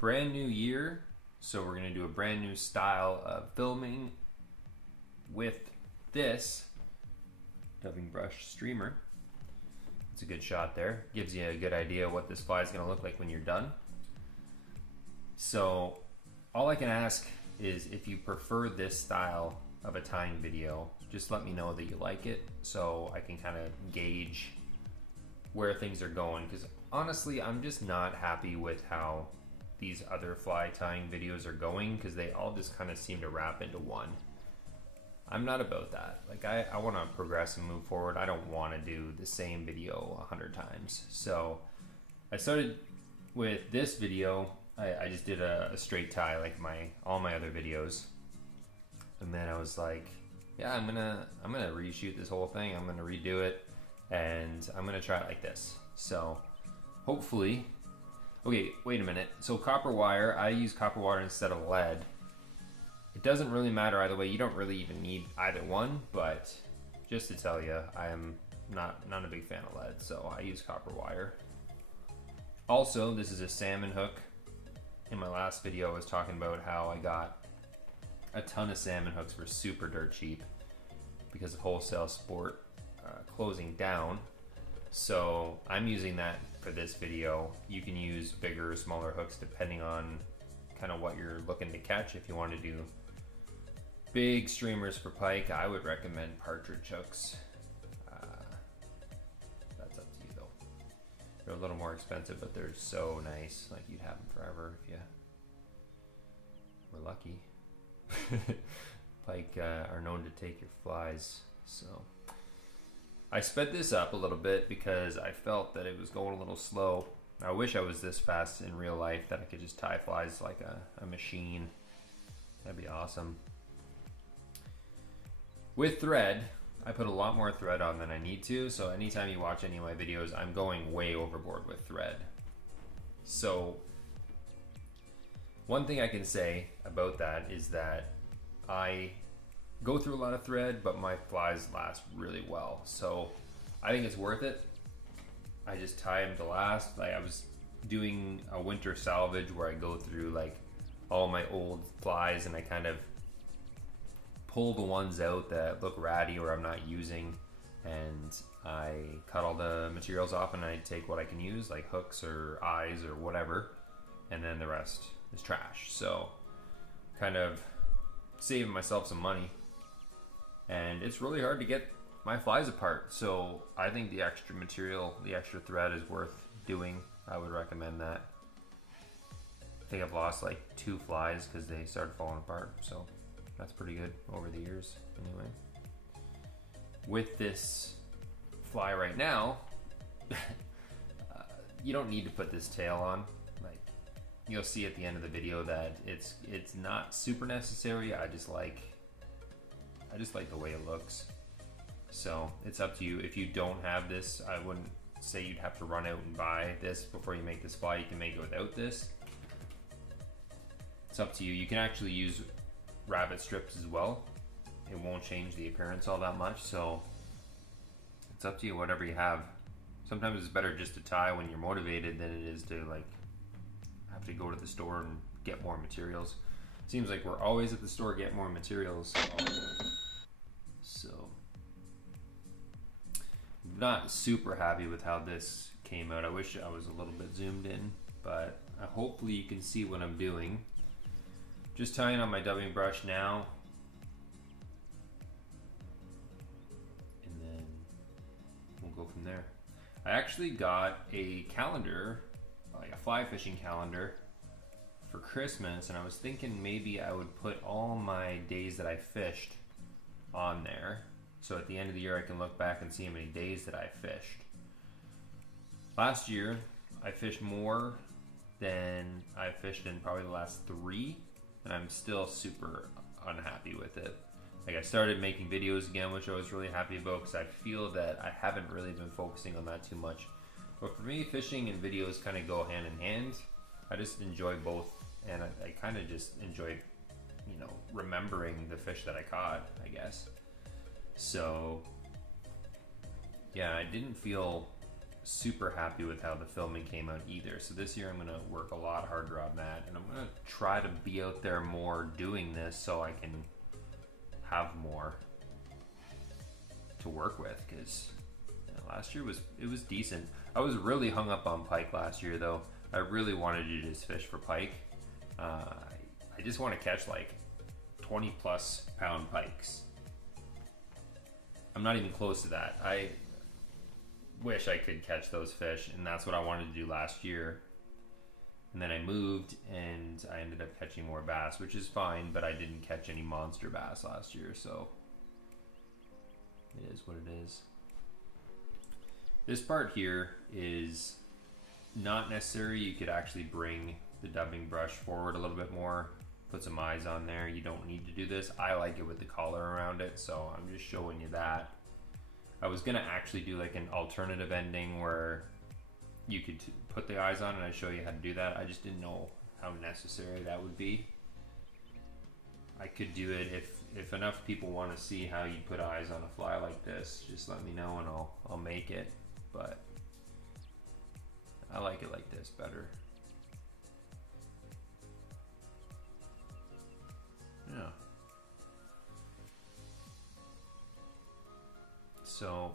Brand new year, so we're gonna do a brand new style of filming with this dubbing brush streamer. It's a good shot there. Gives you a good idea what this fly is gonna look like when you're done. So all I can ask is if you prefer this style of a tying video, just let me know that you like it so I can kind of gauge where things are going, because honestly I'm just not happy with how these other fly tying videos are going, because they all just kind of seem to wrap into one. I'm not about that. Like I want to progress and move forward. I don't want to do the same video 100 times. So I started with this video. I just did a straight tie like all my other videos, and then I was like, yeah, I'm gonna reshoot this whole thing. I'm gonna redo it, and I'm gonna try it like this. So hopefully, okay, wait a minute. So copper wire, I use copper wire instead of lead. It doesn't really matter either way. You don't really even need either one, but just to tell you, I am not a big fan of lead, so I use copper wire. Also, this is a salmon hook. In my last video, I was talking about how I got a ton of salmon hooks for super dirt cheap because of wholesale sport closing down. So I'm using that for this video. You can use bigger or smaller hooks depending on kind of what you're looking to catch. If you want to do big streamers for pike, I would recommend partridge hooks. That's up to you though. They're a little more expensive, but they're so nice. Like you'd have them forever if you were lucky. Pike are known to take your flies, so I sped this up a little bit because I felt that it was going a little slow. I wish I was this fast in real life, that I could just tie flies like a machine. That'd be awesome. With thread, I put a lot more thread on than I need to, so anytime you watch any of my videos, I'm going way overboard with thread. So one thing I can say about that is that I go through a lot of thread, but my flies last really well. So I think it's worth it. I just tie them to last. Like I was doing a winter salvage where I go through like all my old flies and I kind of pull the ones out that look ratty or I'm not using, and I cut all the materials off and I take what I can use, like hooks or eyes or whatever, and then the rest is trash. So kind of saving myself some money, and it's really hard to get my flies apart, so I think the extra material, the extra thread is worth doing. I would recommend that. I think I've lost like 2 flies because they started falling apart, so that's pretty good over the years anyway. With this fly right now, you don't need to put this tail on. Like you'll see at the end of the video that it's not super necessary. I just like the way it looks. So it's up to you. If you don't have this, I wouldn't say you'd have to run out and buy this before you make this fly. You can make it without this. It's up to you. You can actually use rabbit strips as well. It won't change the appearance all that much, so it's up to you, whatever you have. Sometimes it's better just to tie when you're motivated than it is to like have to go to the store and get more materials. Seems like we're always at the store getting more materials. So not super happy with how this came out. I wish I was a little bit zoomed in, but hopefully you can see what I'm doing. Just tying on my dubbing brush now, and then we'll go from there. I actually got a calendar, like a fly fishing calendar, for Christmas, and I was thinking maybe I would put all my days that I fished on there, so at the end of the year I can look back and see how many days that I fished. Last year I fished more than I fished in probably the last 3, and I'm still super unhappy with it. Like I started making videos again, which I was really happy about because I feel that I haven't really been focusing on that too much. But for me, fishing and videos kind of go hand in hand. I just enjoy both, and I kind of just enjoy, you know, remembering the fish that I caught, I guess. So yeah, I didn't feel super happy with how the filming came out either. So this year I'm going to work a lot harder on that, and I'm going to try to be out there more doing this so I can have more to work with, because last year it was decent. I was really hung up on pike last year though. I really wanted to just fish for pike. I just want to catch like 20 plus pound pikes. I'm not even close to that. I wish I could catch those fish, and that's what I wanted to do last year. And then I moved and I ended up catching more bass, which is fine, but I didn't catch any monster bass last year, so it is what it is. This part here is not necessary. You could actually bring the dubbing brush forward a little bit more, put some eyes on there. You don't need to do this. I like it with the collar around it, so I'm just showing you that. I was gonna actually do like an alternative ending where you could put the eyes on and I'd show you how to do that. I just didn't know how necessary that would be. I could do it if enough people want to see how you put eyes on a fly like this, just let me know and I'll make it, but I like it like this better. Yeah. So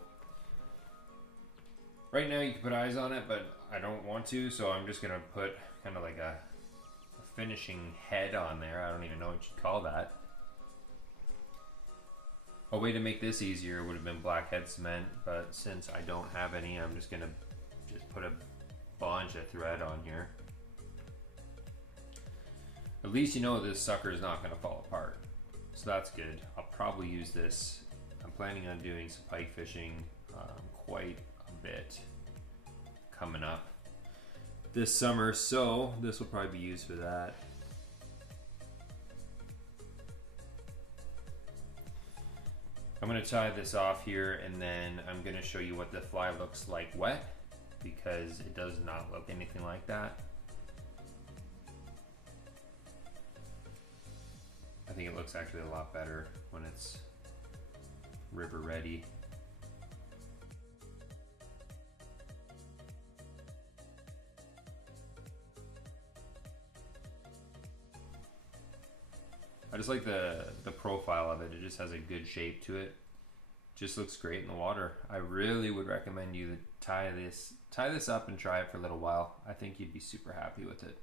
right now you can put eyes on it, but I don't want to, so I'm just gonna put kind of like a finishing head on there. I don't even know what you'd call that. A way to make this easier would have been blackhead cement, but since I don't have any, I'm just gonna put a bunch of thread on here. At least you know this sucker is not gonna fall apart, so that's good. I'll probably use this. I'm planning on doing some pike fishing quite a bit coming up this summer, so this will probably be used for that. I'm going to tie this off here, and then I'm going to show you what the fly looks like wet, because it does not look anything like that. I think it looks actually a lot better when it's river ready. I just like the profile of it. It just has a good shape to it. Just looks great in the water. I really would recommend you to tie this up and try it for a little while. I think you'd be super happy with it.